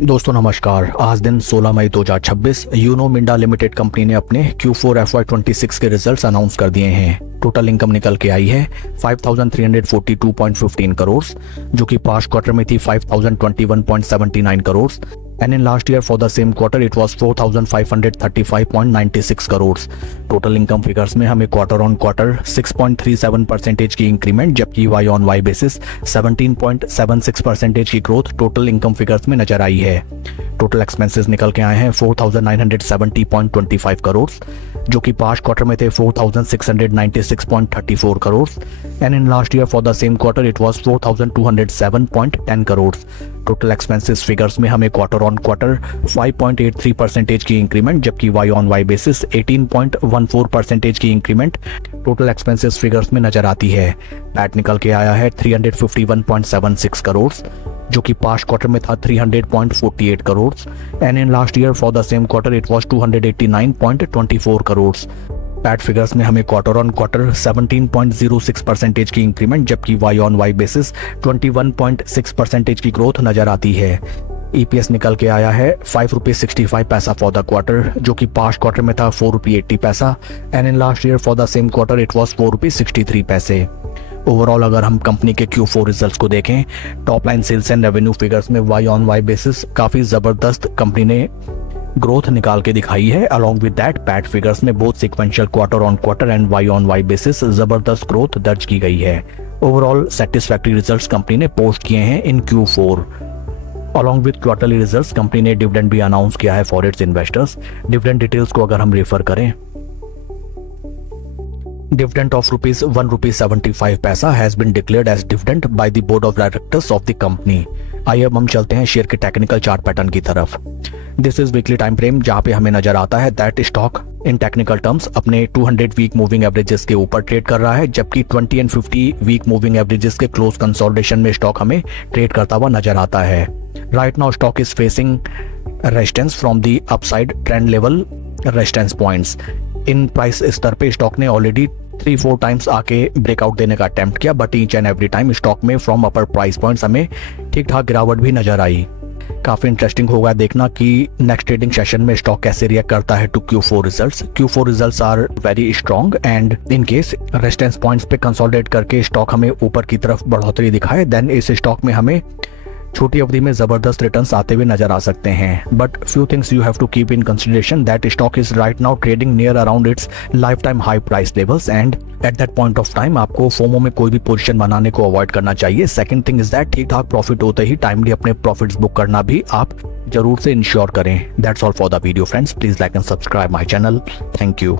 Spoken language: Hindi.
दोस्तों नमस्कार। आज दिन 16 मई 2026 यूनो मिंडा लिमिटेड कंपनी ने अपने Q4 FY26 के रिजल्ट्स अनाउंस कर दिए हैं। टोटल इनकम निकल के आई है 5342.15 करोड़, जो कि पास्ट क्वार्टर में थी 5021.79 crore and in last year for the same quarter it was 4535.96 crore. Total income figures में हमें क्वार्टर ऑन क्वार्टर 6.37% की इंक्रीमेंट, जबकि वाई ऑन वाई बेसिस 17.76% की ग्रोथ टोटल इनकम फिगर्स में नजर आई है। टोटल एक्सपेंसेस निकल के आए हैं 4970.25 करोड़, जो कि पास्ट क्वार्टर में थे 4696.34 crore and in last year for the same quarter it was 4207.10 crore. Total expenses figures में हमें क्वार्टर ऑन क्वार्टर 5.83% की इंक्रीमेंट, जबकि वाई ऑन वाई बेसिस 18.14% की इंक्रीमेंट टोटल एक्सपेंसेस फिगर्स में नजर आती है। पैट निकल के आया है 351.76 करोड़, जो कि पास्ट क्वार्टर में था 300.48 crore and in last year for the same quarter it was 289.24 crore. PAT figures में हमें क्वार्टर ऑन क्वार्टर 17.06% की इंक्रीमेंट, जबकि वाई ऑन वाई बेसिस 21.6% की ग्रोथ नजर आती है। ईपीएस निकल के आया है 5 रुपये 65 पैसा फॉर द क्वार्टर, जो कि पास्ट क्वार्टर में था 4 रुपये 80 पैसा and in last year for the same quarter it was 4 रुपये 63 पैसे। ओवरऑल अगर हम कंपनी के Q4 रिजल्ट्स को देखें, top line sales and revenue figures में वाई ऑन वाई बेसिस काफी जबरदस्त कंपनी ने ग्रोथ निकाल के दिखाई है। Along with that PAT figures में both sequential quarter on quarter and Y on Y basis जबरदस्त ग्रोथ दर्ज की गई है। ओवरऑल सेटिस्फैक्टरी रिजल्ट्स कंपनी ने पोस्ट किए हैं in Q4। Along with quarterly results company ने डिविडेंड भी अनाउंस किया है for its investors. Dividend details को अगर हम रेफर करें, dividend of ₹1.75 पैसा has been declared as dividend by the board of directors of the company। आइए अब हम चलते हैं शेयर के टेक्निकल चार्ट पैटर्न की तरफ। This is weekly time frame, जहां पे हमें नजर आता है that stock in technical terms अपने 200 वीक मूविंग एवरेजेस के ऊपर ट्रेड कर रहा है, जबकि 20 एंड 50 वीक मूविंग एवरेजेस के क्लोज कंसोलिडेशन में स्टॉक हमें ट्रेड करता हुआ नजर आता है। Right now stock is facing resistance from the upside trend level resistance points. In price स्तर पे स्टॉक ने ऑलरेडी 3-4 टाइम्स आके ब्रेकआउट देने का अटेम्प्ट किया, but each and every time stock में फ्रॉम अपर प्राइस पॉइंट्स हमें ठीक ठाक गिरावट भी नजर आई। काफी इंटरेस्टिंग होगा देखना कि नेक्स्ट ट्रेडिंग सेशन में स्टॉक कैसे रिएक्ट करता है to Q4 results. Q4 results are very strong and in case resistance points पे कंसोलिडेट करके स्टॉक हमें ऊपर की तरफ बढ़ोतरी दिखाए, देन इस स्टॉक में हमें छोटी अवधि में जबरदस्त रिटर्न्स आते हुए नजर आ सकते हैं। But few things you have to keep in consideration that stock is right now trading near around its life time high price levels and at that point of time आपको फोमो में कोई भी पोजीशन बनाने को अवॉइड करना चाहिए। सेकंड थिंग इज दैट ठीक ठाक प्रॉफिट होते ही टाइमली अपने प्रॉफिट्स बुक करना भी आप जरूर से इंश्योर करें। That's all for the video friends, please like and subscribe my channel. Thank you.